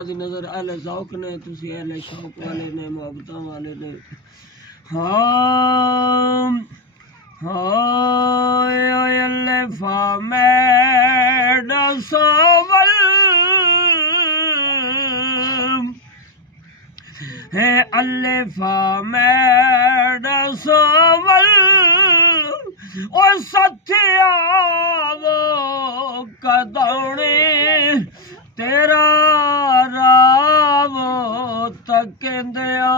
नजर अहले ज़ौक़ ने तुसी अहले शौक वाले ने मोहब्बतां वाले ने। हाँ हाँ अल्फा मेरा सोवल है अल्फा मेरा सोवल ओ सत्या वो कदौने तेरा रावो तकेंदया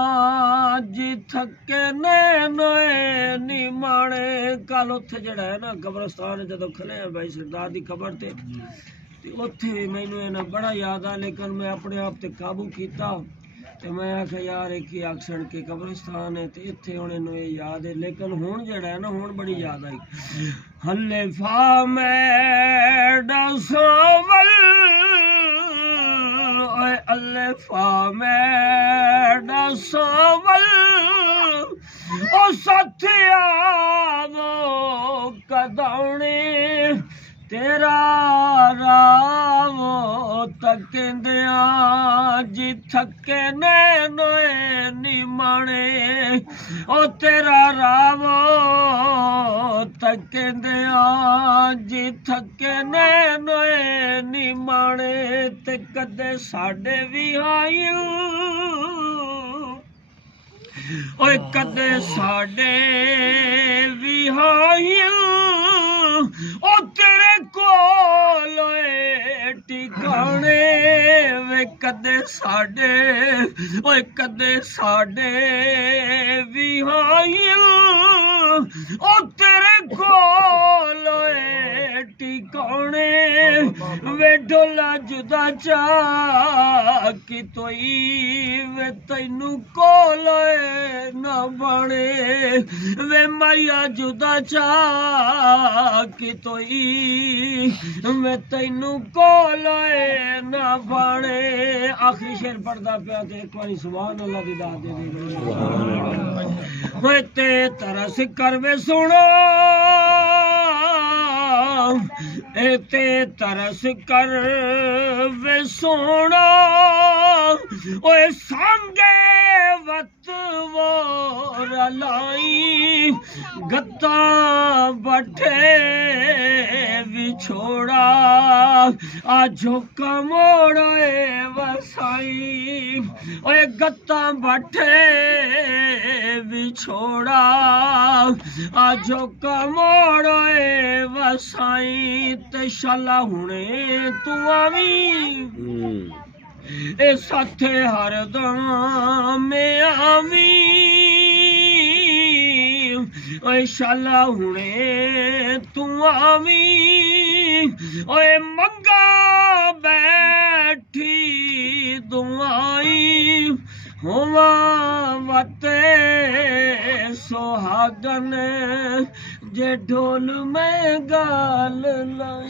जी थके ने नए निमाणे। कल उत्थे जड़ा है ना कब्रस्तान जदों खले भाई सरदार दी खबर ते उत्थे मैनू इन्ना बड़ा याद आ, लेकिन मैं अपने आप ते काबू किया ते मैं आख्या यार एक ही अक्सर के कब्रिस्तान है ते इत्थे हुण इन्नू ये याद है, लेकिन हुण जड़ा है ना हुण बड़ी याद आई। हल्लेफा मेरा सोवल अल्फा मेरा सोवल ओ सत्या वो कदौने तेरा रावो तकेंदया जी थके ने नए निमाणे ओ तेरा रावो तकेंदया जी थके ने नए निमाणे। ते कदे साडे भी आई ओए कदे साडे भी आई ओ तेरे कोल ठिकाने वे कदे साडे ओए कदे साडे भी आई ओ तेरे कोल ठिकाने वे डोला जुदा चा कि तोई वे तैनू कोल ना बने वे माया जुदा चा कि तोई वे तैनू कोल ना बने। आखिरी शेर पढ़दा पिया ते एक बारी सुभान अल्लाह दी दात दे दे ते तरस कर वे सुनो ते तरस कर वे सोना ओए सांगे वत वो रलाई गत्ता बठे बिछोड़ा आजो कमोड़े वसाई ओए गत्ता बठे बिछोड़ा आजो कमोड़े वसाई ते शाला हुणे तू आवी ए साथे हरदम में आवी ओए शाला हुणे तू आवी ओए मंगा बैठी दुआई होवा वते सोहागन जे ढोल में गाल लाई।